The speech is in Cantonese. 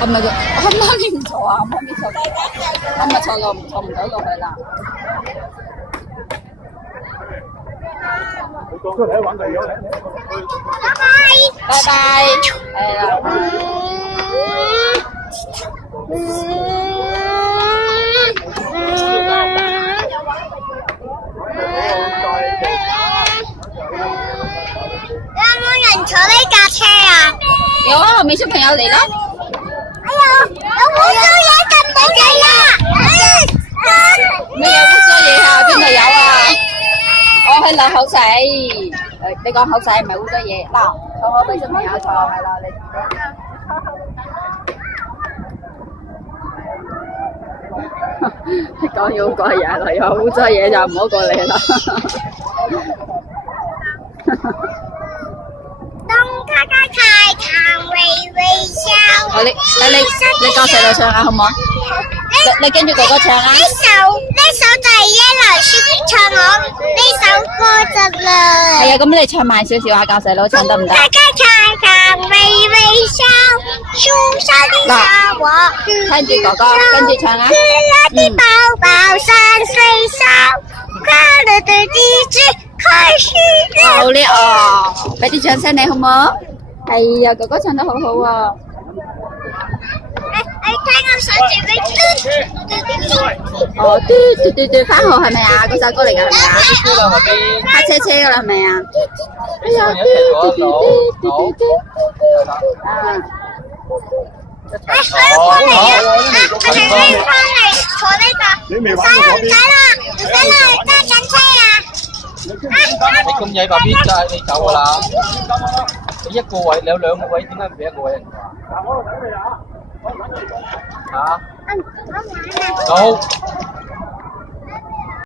係咪我媽咪唔坐啊？媽咪坐，媽咪坐唔到落去啦。拜拜，係啦。有冇人坐呢架車啊？有啊，後面小朋友嚟啦。哎呀，有好多嘢咁冇計啦！咩有污糟嘢啊？邊度有啊？我去流口水。你講口水唔係污糟嘢。嗱，坐好俾小朋友坐，係啦，你。講要過嘢啦，有污糟嘢就唔好過嚟啦。東卡卡太糖微微笑。你教細路唱啊，好唔好？你跟住哥哥唱啊。呢首就係Yellow Sugar唱我呢首歌咋啦。係啊，咁你唱慢少少啊，教細佬唱得唔得？卡卡太糖微微笑，樹上的花我聽住哥哥，跟住唱啊。可愛的寶寶3歲少，快樂的日子開始了。好叻啊！俾啲掌聲你好唔好？係啊，哥哥唱得好好啊！聽我手住佢哦，嘟，返學係咪啊？嗰首歌嚟㗎係咪啊？開車㗎啦係咪啊？哎呀，嘟，啊！佢過嚟啊！佢哋拎翻嚟坐呢度，唔使啦，揸緊車啊！你咁曳，爸 B 帶你走㗎啦！你一個位，你有兩個位，點解唔俾一個位人坐啊？嚇？好。